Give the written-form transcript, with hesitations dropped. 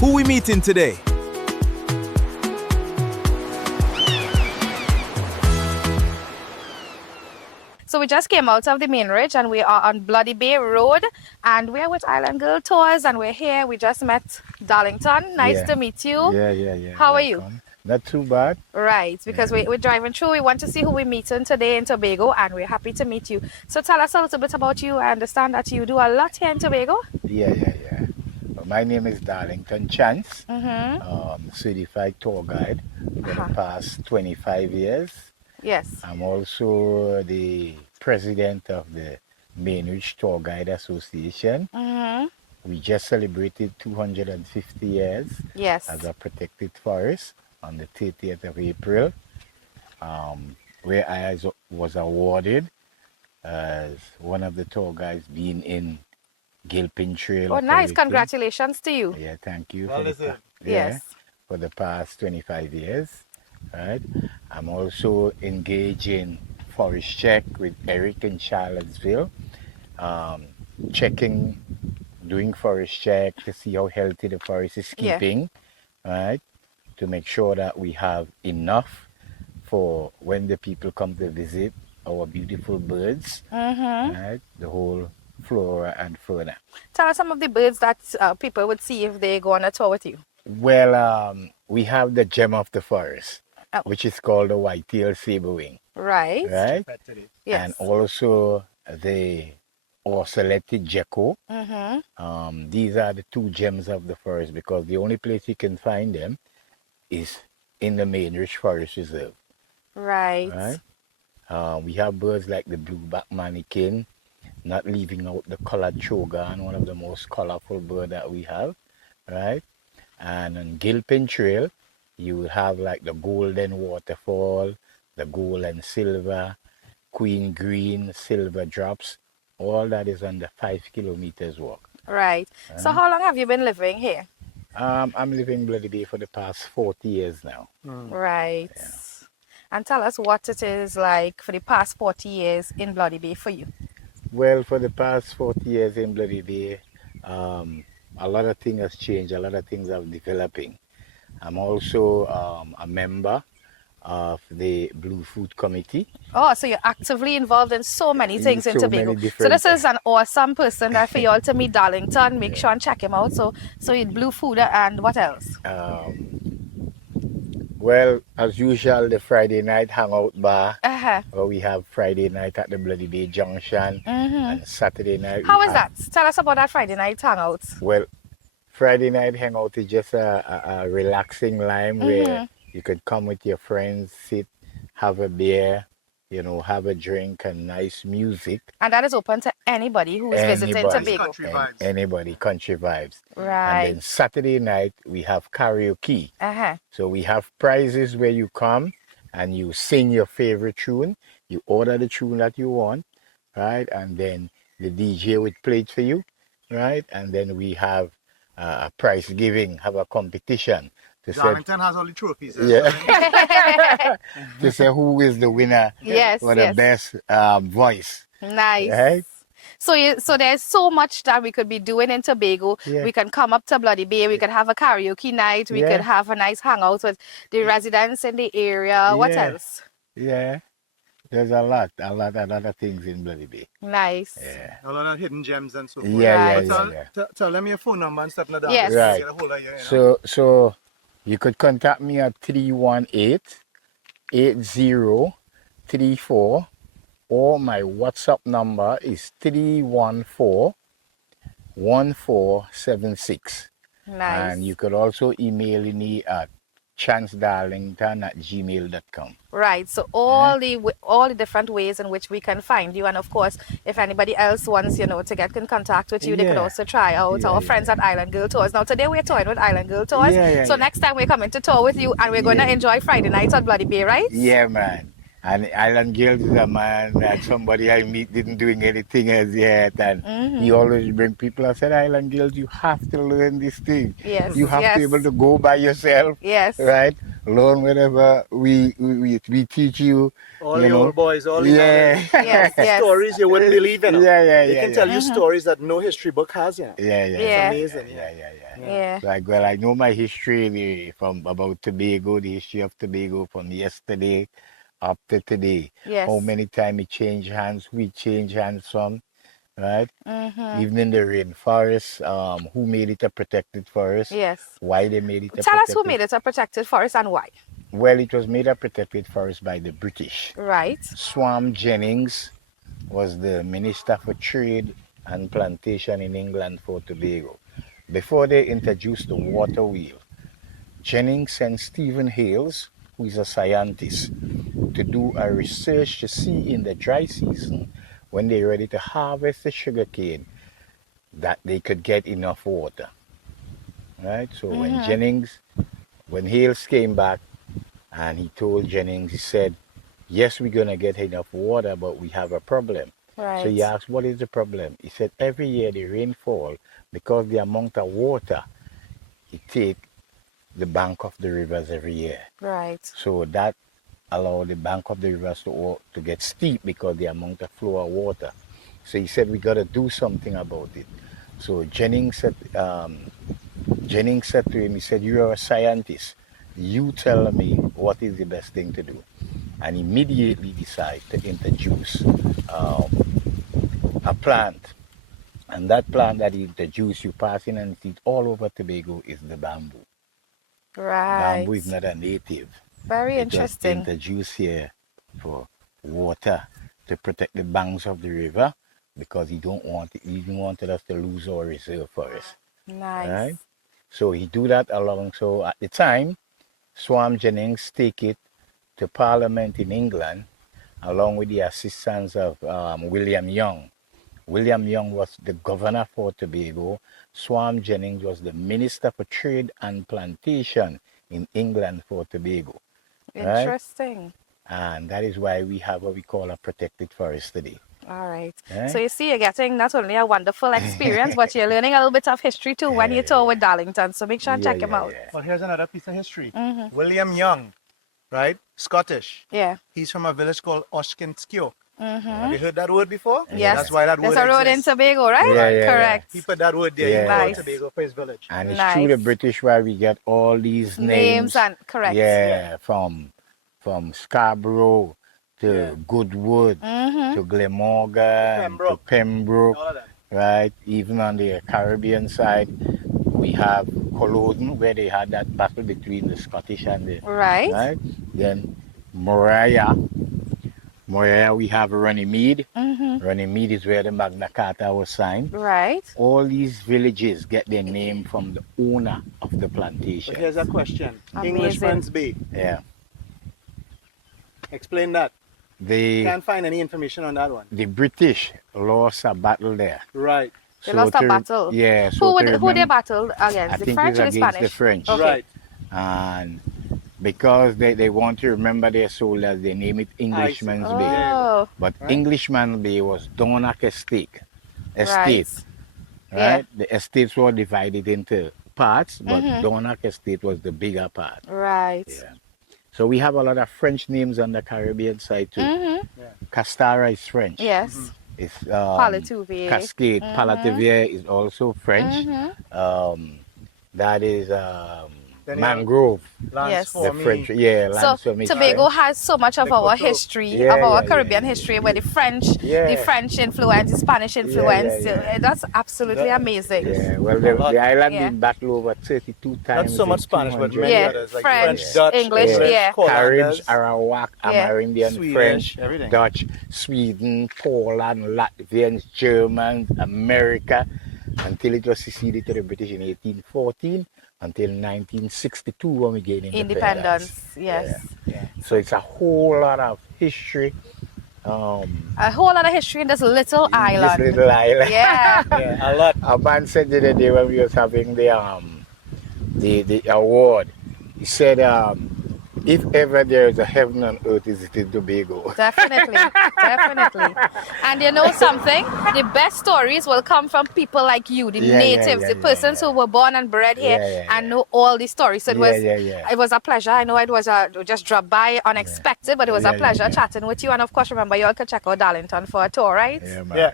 Who we meeting today? So we just came out of the main ridge and we are on Bloody Bay Road and we're with Island Girl Tours and we're here. We just met Darlington. Nice to meet you. Yeah. How are you? Not too bad. Right, because we're driving through. We want to see who we're meeting today in Tobago and we're happy to meet you. So tell us a little bit about you. I understand that you do a lot here in Tobago. Yeah. Well, my name is Darlington Chance. Certified tour guide for the past 25 years. Yes. I'm also the president of the Main Ridge Tour Guide Association. We just celebrated 250 years as a protected forest on the 30th of April, where I was awarded as one of the tour guides being in Gilpin Trail. Oh, nice. Congratulations to you. Yeah, thank you. Well, For the past 25 years. Right. I'm also engaged in forest check with Eric in Charlottesville, doing forest check to see how healthy the forest is keeping, right? To make sure that we have enough for when the people come to visit our beautiful birds, right? The whole flora and fauna. Tell us some of the birds that people would see if they go on a tour with you. Well, we have the gem of the forest. Which is called the white-tailed saberwing. Right. Right? Yes. And also the ocellated gecko. These are the two gems of the forest because the only place you can find them is in the Main Ridge Forest Reserve. Right. We have birds like the blueback manikin, not leaving out the colored chogan, one of the most colorful birds that we have. Right? And on Gilpin Trail, you will have like the golden waterfall, the gold and silver, queen green, silver drops. All that is on the 5 kilometers walk. Right. So how long have you been living here? I'm living in Bloody Bay for the past 40 years now. Right. Yeah. And tell us what it is like for the past 40 years in Bloody Bay for you. Well, for the past 40 years in Bloody Bay, a lot of things has changed, a lot of things are developing. I'm also a member of the Blue Food Committee. Oh, so you're actively involved in so many things in Tobago. So this is an awesome person that for you all to meet Darlington. Make sure and check him out. So you Blue Food and what else? Well, as usual, the Friday night hangout bar. Where we have Friday night at the Bloody Bay Junction and Saturday night. How is that? Tell us about that Friday night hangout. Well, Friday night hangout is just a relaxing lime where you could come with your friends, sit, have a beer, have a drink and nice music. And that is open to anybody who is visiting Tobago. Anybody, country vibes. Right. And then Saturday night we have karaoke. So we have prizes where you come and you sing your favorite tune. You order the tune that you want, right? And then the DJ would play it for you, right? And then we have a prize giving, have a competition. Darlington has all the trophies. To say who is the winner for the best voice. Nice. Right? So there's so much that we could be doing in Tobago. We can come up to Bloody Bay. We could have a karaoke night. We could have a nice hangout with the residents in the area. What else? Yeah. There's a lot of things in Bloody Bay. Nice. Yeah. A lot of hidden gems and so forth. Yeah. Tell them your phone number and stuff like that. Yes. Right. So you could contact me at 318-8034 or my WhatsApp number is 314-1476. Nice. And you could also email me at chancedarlington@gmail.com. Right. So all the different ways in which we can find you, and of course, if anybody else wants, to get in contact with you, they could also try out our friends at Island Girl Tours. Now today we're touring with Island Girl Tours. So next time we're coming to tour with you, and we're going to enjoy Friday nights at Bloody Bay, right? Yeah, man. And Island Girls is a man that somebody I meet didn't doing anything as yet, and he always bring people. I said, Island Girls, you have to learn this thing. Yes. You have to be able to go by yourself. Yes. Right? learn whatever we teach you. All you the know. old boys, all the Yeah. knowledge. Yes, yes. Stories you wouldn't believe in. They can tell you Mm-hmm. stories that no history book has, Yeah, It's amazing. Yeah. Like, well, I know my history from about Tobago, the history of Tobago from yesterday up to today. Yes. How many times it changed hands, we changed hands from, right? Mm-hmm. Even in the rainforest, who made it a protected forest? Yes. Why they made it a Tell us protected who made it a protected forest and why. Well, it was made a protected forest by the British. Right. Swam Jennings was the Minister for Trade and Plantation in England for Tobago. Before they introduced the water wheel, Jennings sent Stephen Hales, who is a scientist, to do a research to see in the dry season when they're ready to harvest the sugarcane that they could get enough water. Right? So when Hales came back and he told Jennings, he said, yes, we're going to get enough water, but we have a problem. Right. So he asked, what is the problem? He said, every year the rainfall, because the amount of water it takes the bank of the rivers every year. Right. So that allowed the bank of the rivers to get steep because the amount of flow of water. So he said, we got to do something about it. So Jennings said to him, he said, you are a scientist. You tell me what is the best thing to do. And immediately decide to introduce a plant. And that plant that he introduced, you pass in and see it all over Tobago, is the bamboo. Right. Bamboo is not a native. Very It was interesting. introduced here for water to protect the banks of the river because he didn't wanted us to lose our reserve forest. Nice. Right? So he do that along. So at the time, Swam Jennings take it to Parliament in England along with the assistance of William Young. William Young was the governor for Tobago. Swam Jennings was the Minister for Trade and Plantation in England for Tobago. Interesting. Right? And that is why we have what we call a protected forest today. All right. Right? So you see, you're getting not only a wonderful experience, but you're learning a little bit of history too when you tour with Darlington. So make sure and check him out. Well, here's another piece of history. William Young, right? Scottish. Yeah. He's from a village called Oshkinskio. Have you heard that word before? Yes. That's why that word There's a road exists. in Tobago, right? Correct. He put that word there. Yeah. He called Nice. Tobago for his village. And it's through the British where we get all these names. And correct. Yeah, from Scarborough to Goodwood to Glamorgan to Pembroke, All of that. right? Even on the Caribbean side, we have Culloden, where they had that battle between the Scottish and the right. Then Moria, we have Runnymede. Runnymede is where the Magna Carta was signed. Right. All these villages get their name from the owner of the plantation. But here's a question. Amazing. Englishman's Bay. Yeah. Explain that. They Can't find any information on that one. The British lost a battle there. Right. They lost a battle. Yeah. So who they battled against? I The think French or it's the against Spanish? the French. Okay. Right. And because they want to remember their soldiers, they name it Englishman's Bay. Oh. But Englishman Bay was Dornoch Estate. Right. Right? The estates were divided into parts, but Dornoch Estate was the bigger part. Right. Yeah. So we have a lot of French names on the Caribbean side too. Castara is French. Yes. It's Palatouvier. Cascade. Palatouvier is also French. That is mangrove. Yes. The French, So Tobago has so much of our history, of our Caribbean history, where the French influence, the Spanish influence. That's absolutely amazing. Yeah, well, the island been battled over 32 times. Not so much Spanish, but many others, like French, Dutch, English, Caribs, Arawak, Amerindian, Swedish, French, everything. Dutch, Sweden, Poland, Latvians, Germans, America, until it was seceded to the British in 1814. Until 1962 when we gained independence. Yes. Yeah. So it's a whole lot of history. A whole lot of history in this little island. This little island. Yeah. Yeah, a lot. A man said the other day when we was having the award, he said If ever there is a heaven on earth, is it in Tobago? Definitely, definitely. And you know something? The best stories will come from people like you, the natives, the persons who were born and bred here and know all the stories. So it was a pleasure. I know it was just dropped by unexpected, but it was a pleasure chatting with you. And of course, remember, you all can check out Darlington for a tour, right? Yeah, man.